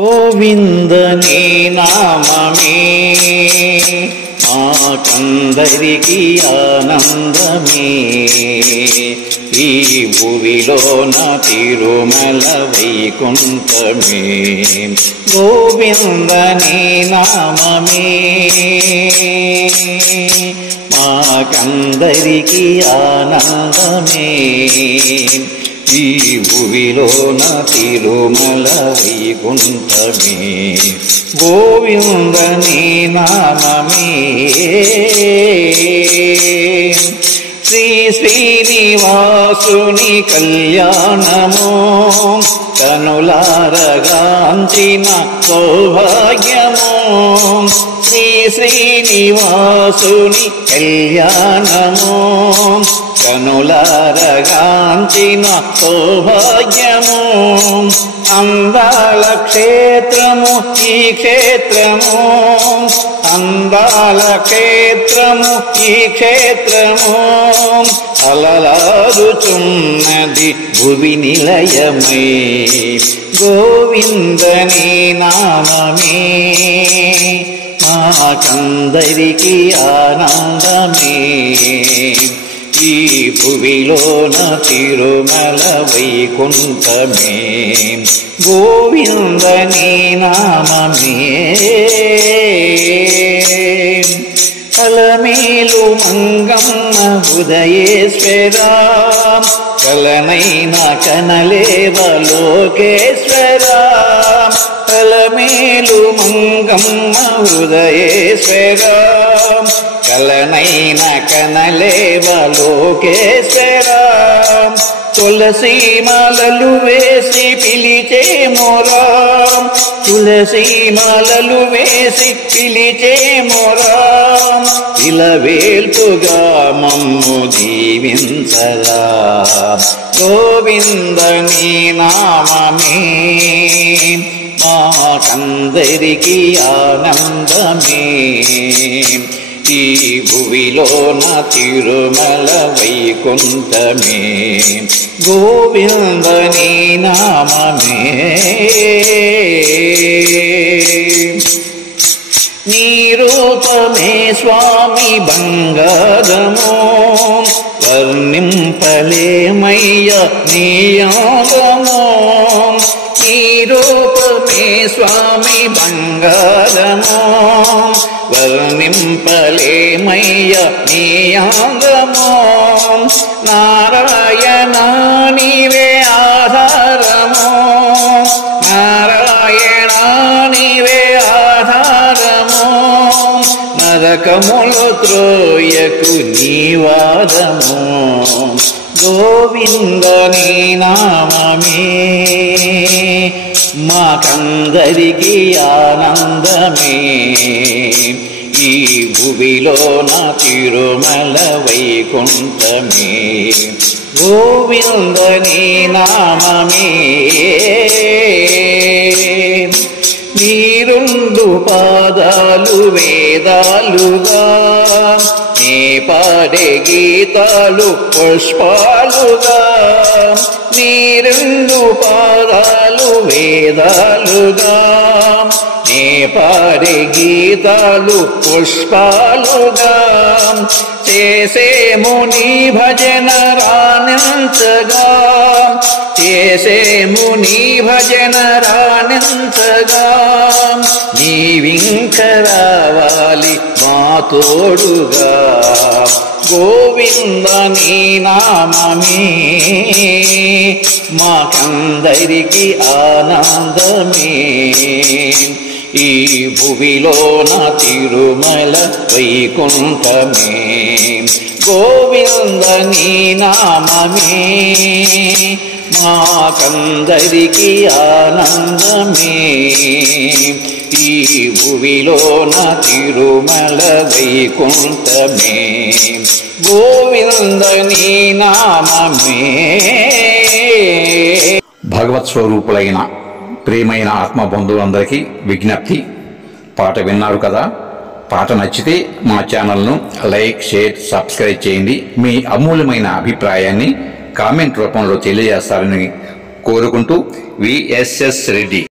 గోవిందని నామమే మాకందరికి ఆనందమే. ఈ భువిలోన తిరుమల వైకుంఠమే. గోవిందని నామమే మాకందరికి ఆనందమే. ఈ భువిలోన తిరుమల వైకుంఠమే. గోవిందని నామమే. శ్రీ శ్రీనివాసుని కళ్యాణము కనులారగాంచిన సౌభాగ్యము. శ్రీ శ్రీనివాసుని కళ్యాణము కనులారగాంచిన సౌభాగ్యము. అందాల క్షేత్రము ఈ క్షేత్రము. అందాల క్షేత్రము ఈ క్షేత్రము. అలలారుచున్నది భువి నిలయమై. గోవిందని నామమే మాకందరికి ఆనందమే. ఈ భువిలోన తిరుమల వైకుంఠమే. గోవిందని నామమే. కలమేలు మంగమ్మ ఉదయేశ్వర కలనైన కనలేవ లోకేశ్వర. కలమేలు మంగమ్మ ఉదయేశ్వర కలనైన కనలేవ లోకేశ్వర. తులసి మాలలు వేసి పిలిచే మొరా. తులసి మాలలు వేసి పిలిచే మొరా. ఇలవేల్పుగా మమ్ము దీవించరా. గోవిందని నామమే మాకందరికి ఆనందమే. ఈ భువిలోన తిరుమల వైకుంఠమే. గోవిందని నామమే. నీ రూపమే స్వామి బంగారము వర్ణింపలేమయ్య నీ యోగము. నీ రూపమే స్వామి బంగారము వర్ణింపలేమయ్య నీ యోగము. నారాయణ నీవే ఆధారము. నారాయణ నీవే ఆధారము. నరకములు త్రోయకు నీవాదము. గోవిందని నామమే మాకందరికి ఆనందమే. ఈ భువిలోన తిరుమల వైకుంఠమే. గోవిందని నామమే. నీ రెండు పాదాలు వేదాలుగా నీ పాడే గీతాలు పుష్పాలుగా. నీ రెండు పాదాలు వేదాలుగా నీ పాడే గీతాలు పుష్పాలుగా. చేసేము నీ భజన రాణించగా. చేసేము నీ భజన రాణించగా. నీవింక రావాలి మా తోడుగా. గోవిందని నామమే మాకందరికి ఆనందమే. ఈ భువిలోన తిరుమల వైకుంఠమే. గోవిందని నామమే మాకందరికి ఆనందమే. ఈ భువిలోన తిరుమల వైకుంఠమే. గోవిందని నామమే. భగవత్ స్వరూపులైన ప్రియమైన ఆత్మబంధువులందరికీ విజ్ఞప్తి. పాట విన్నారు కదా. పాట నచ్చితే మా ఛానల్ను లైక్, షేర్, సబ్స్క్రైబ్ చేయండి. మీ అమూల్యమైన అభిప్రాయాన్ని కామెంట్ రూపంలో తెలియజేస్తారని కోరుకుంటూ విఎస్ఎస్ రెడ్డి.